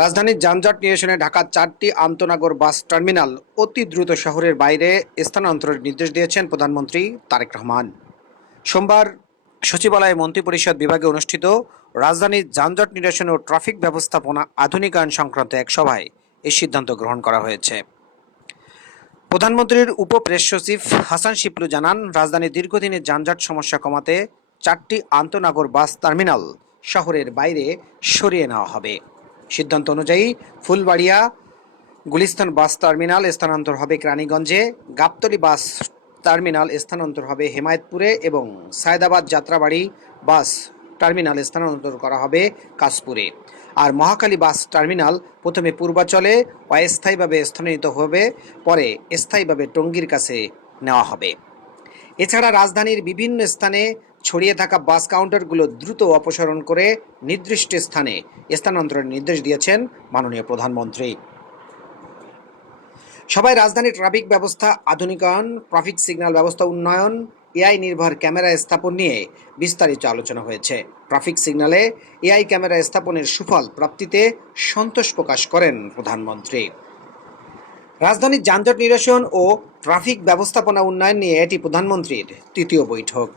রাজধানীর যানজট নিরসনে ঢাকার 4টি আন্তনগর বাস টার্মিনাল অতি দ্রুত শহরের বাইরে স্থানান্তরের নির্দেশ দিয়েছেন প্রধানমন্ত্রী তারেক রহমান। সোমবার সচিবালয়ে মন্ত্রিপরিষদ বিভাগে অনুষ্ঠিত রাজধানীর যানজট নিরসন ও ট্রাফিক ব্যবস্থাপনা আধুনিকায়ন সংক্রান্ত এক সভায় এই সিদ্ধান্ত গ্রহণ করা হয়েছে। প্রধানমন্ত্রীর উপপ্রেস সচিব হাসান শিপলু জানান, রাজধানীর দীর্ঘদিনের যানজট সমস্যা কমাতে 4টি আন্তনগর বাস টার্মিনাল শহরের বাইরে সরিয়ে নেওয়া হবে। সিদ্ধান্ত অনুযায়ী ফুলবাড়িয়া গুলিস্তান বাস টার্মিনাল স্থানান্তর হবে কেরানীগঞ্জে, গাবতলী বাস টার্মিনাল স্থানান্তর হবে হেমায়েতপুরে এবং সায়দাবাদ যাত্রাবাড়ি বাস টার্মিনাল স্থানান্তর করা হবে কাশপুরে। আর মহাখালী বাস টার্মিনাল প্রথমে পূর্বাচলে অস্থায়ীভাবে স্থানান্তরিত হবে, পরে স্থায়ীভাবে টঙ্গীর কাছে নেওয়া হবে। এছাড়া রাজধানীর বিভিন্ন স্থানে ছড়িয়ে থাকা বাস কাউন্টারগুলো দ্রুত অপসারণ করে নির্দিষ্ট স্থানে স্থানান্তরের নির্দেশ দিয়েছেন মাননীয় প্রধানমন্ত্রী। সবাই রাজধানীর ট্রাফিক ব্যবস্থা আধুনিকায়ন, ট্রাফিক সিগন্যাল ব্যবস্থা উন্নয়ন, এআই নির্ভর ক্যামেরা স্থাপন নিয়ে বিস্তারিত আলোচনা হয়েছে। ট্রাফিক সিগন্যালে এআই ক্যামেরা স্থাপনের সুফল প্রাপ্তিতে সন্তোষ প্রকাশ করেন প্রধানমন্ত্রী। রাজধানীর যানজট নিরসন ও ট্রাফিক ব্যবস্থাপনা উন্নয়ন নিয়ে এটি প্রধানমন্ত্রীর তৃতীয় বৈঠক।